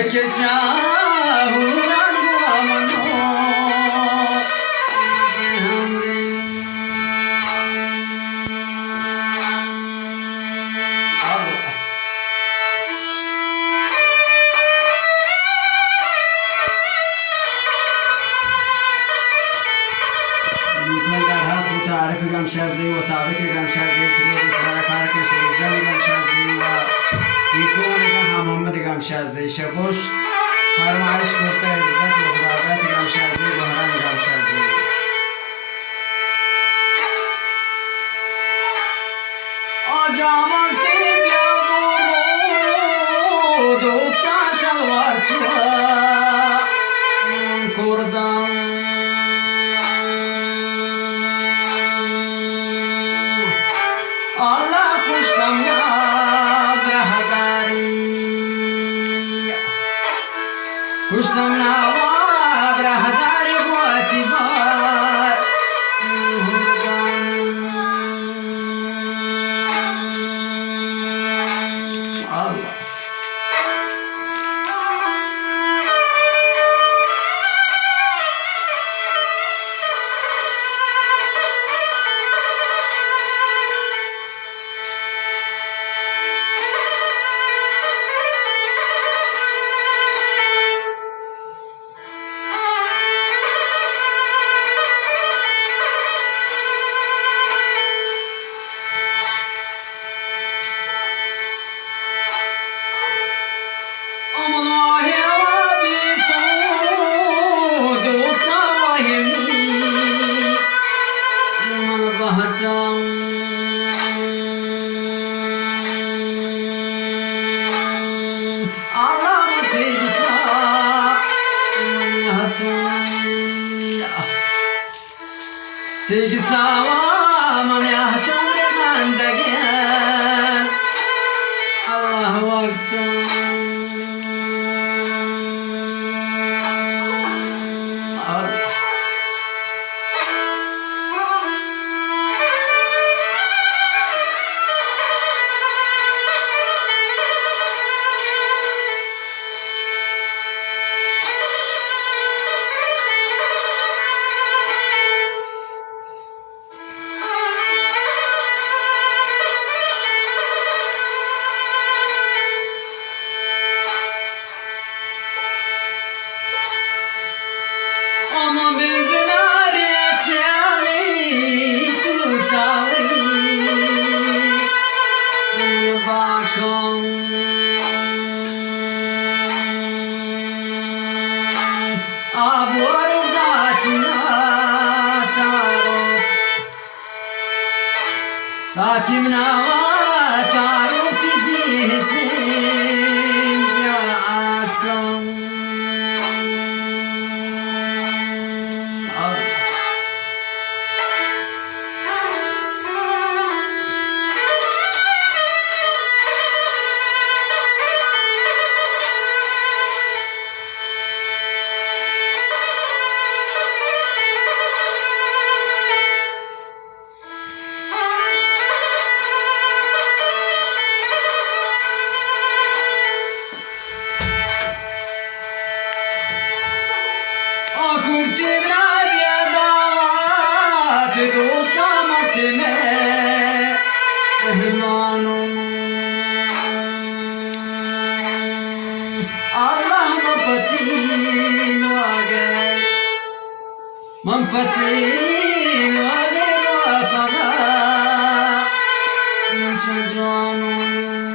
که شاهوران وامنو گمشازی و سابق گمشازی سرود سرکار که شریجان گمشازی و ایکون محمد گمشازی شبوش فرمایش کرده عزت و خداوند گمشازی بحران گمشازی آجامان که بیادو دوتا شلوار چوا کردم Allah kuştamla brahadari kuştamla brahadari muatibar Allah Tegi sawa man yahtum begandagyan Allah vaktan Ama bizler yeterli tutamayı bakın Abu ardatina tarif Tatimna ve tarif tizihsin ca'akam Kurti braria davat duka matme ehmanum Allah mapatin wage wapaga chanjanum